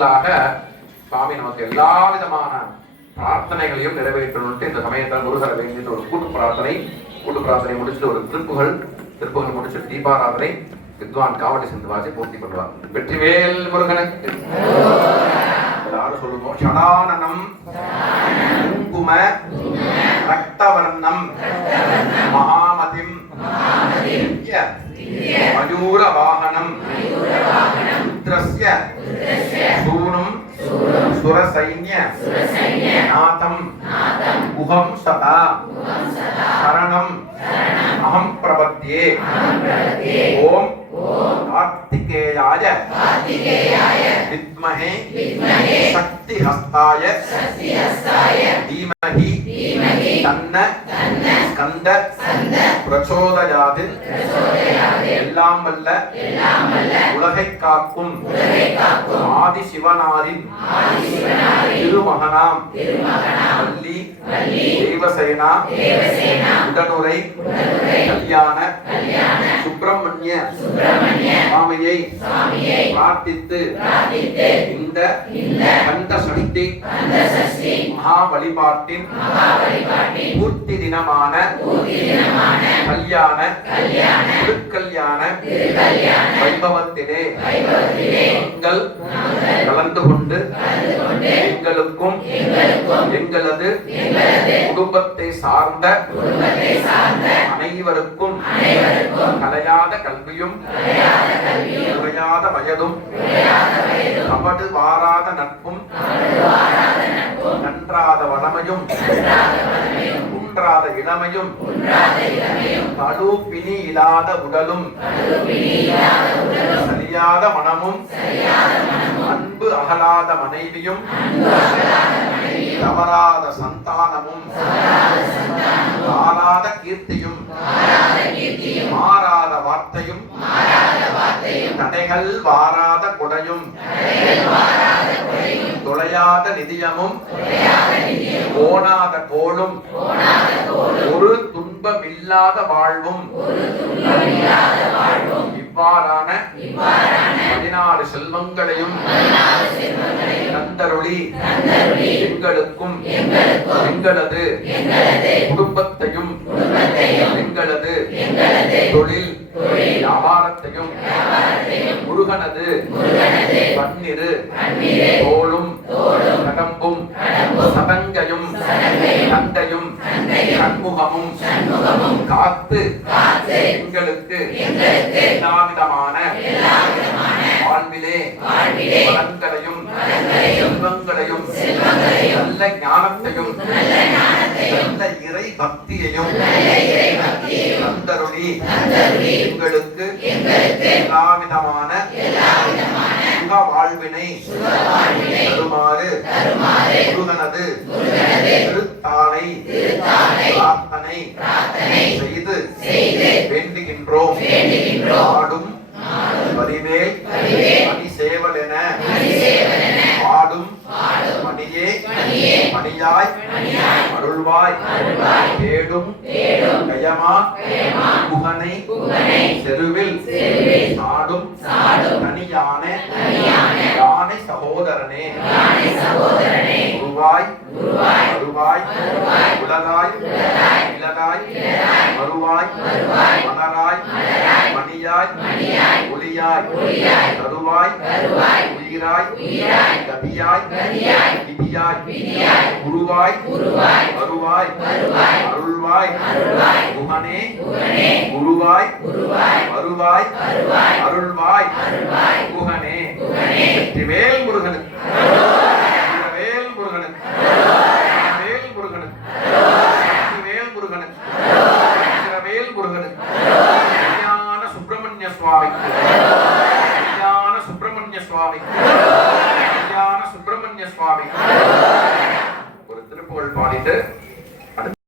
திருப்புகளாக சுவாமி நமக்கு எல்லா விதமான பிரார்த்தனைகளையும் நிறைவேற்றணும். இந்த சமயத்தில் முருகரை வேண்டிட்டு ஒரு கூட்டு பிரார்த்தனை முடிச்சுட்டு ஒரு திருப்புகள் முடிச்சுட்டு தீபாராதனை வித்வான் காவடி சிந்து வாசி பூர்த்தி பண்ணுவார். வெற்றிவேல் முருகனுக்கு. எல்லாரும் சொல்லுவோம். ஷடானனம் குங்கும ரக்தவர்ணம் மகாமதிம் மயூர வாகனம் ருத்ரஸ்ய சூனும் சுரசைன்ய நாதம் குஹம் சதா சரணம் அஹம் பிரபத்யே. ஓம் கார்த்திகேயாய வித்மஹே சக்திஹஸ்தாய தீமஹி தன்ன ஸ்கந்த பிரச்சோதயாத். எல்லாம் வல்ல உலகை காக்கும் ஆதி சிவனாரின் திருமகனாம் வள்ளி தேவசேனா உடனுரை கல்யாண சுப்பிரமணிய சுவாமியை பிரார்த்தித்து இந்த கந்த சஷ்டி மகா வழிபாட்டின் பூர்த்தி தினமான கல்யாண திருக்கல்யாண வைபவத்திலே நீங்கள் கலந்து கொண்டு எங்களுக்கும் எங்களது குடும்பத்தை சார்ந்த அனைவருக்கும் கலையாத கல்வியும் குறையாத வயதும் கபடு வாராத நட்பும் நன்றாத வளமையும் குன்றாத இளமையும் கடுப்பினி இல்லாத உடலும் சரியாத மனமும் அன்பு அகலாத மனைவியும் தவறாத சந்தானமும் தாராத கீர்த்தியும் மாறாத வார்த்தையும் தடைகள் வாராத கொடையும் தொலையாத நிதியமும் ஓனாத கோளும் ஒரு துன்பமில்லாத வாழ்வும் இவ்வாறான 14 செல்வங்களையும் தந்தருளி எங்களுக்கும் எங்களது குடும்பத்தையும் எங்களது தொழில் வியாபாரத்தையும் முருகனது பன்னிரு தோளும் கடம்பும் சதங்கையும் தந்தையும் கண்முகமும் காத்து எங்களுக்கு எல்லாவிதமான வாழ்விலே வளங்களையும் செல்வங்களையும் நல்ல ஞானத்தையும் நல்ல இறை பக்தியையும் தந்தருளி எங்களுக்கு எல்லாவிதமான சுக வாழ்வினை தருமாறு முருகனது திருத்தாளை பிரார்த்தனை செய்து வேண்டுகின்றோம். பாடும் பரிவேல் பணிசேவல் என பாடும் மணியே மணியாய் அருள்வாய் தேடும் கயமா குகனை செருவில் சாடும் தனியான யானை சகோதரனே குருவாய் வருவாய் உலகாய் இலகாய் வருவாய் மலராய் மணியாய் ஒளியாய் தருவாய் உயிராய் கதியாய் விதியாய் குருவாய் வருவாய் அருள்வாய் குகனே குருவாய் வருவாய் அருள்வாய் குகனே. வெற்றிவேல் முருகனுக்கு. வேல் முருகனுக்கு. வேல் முருகனுக்கு. வேல் முருகனுக்கு. வேல் முருகனுக்கு. கல்யாண சுப்பிரமணிய சுவாமிக்கு. கல்யாண சுப்பிரமணிய சுவாமிக்கு. கல்யாண சுப்பிரமணிய சுவாமிக்கு. ஒரு திருப்புகழ் பாடிட்டு